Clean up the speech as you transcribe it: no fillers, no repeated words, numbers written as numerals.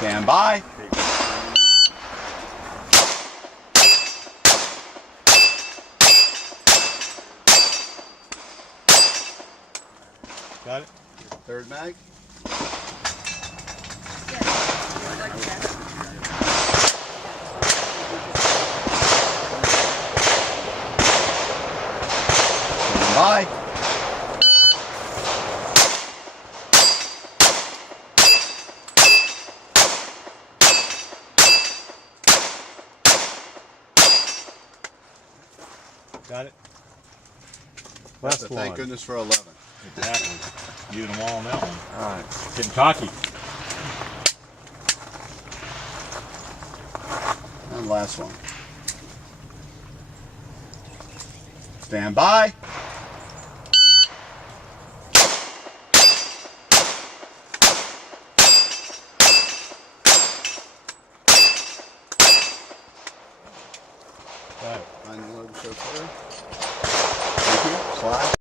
Stand by. Got it? Third mag. Stand by. Got it? Last one. Thank goodness for 11. Exactly. Using them all on that one. All right. Getting cocky. And last one. Stand by. Got it. Unload the chauffeur. Thank you. Slide.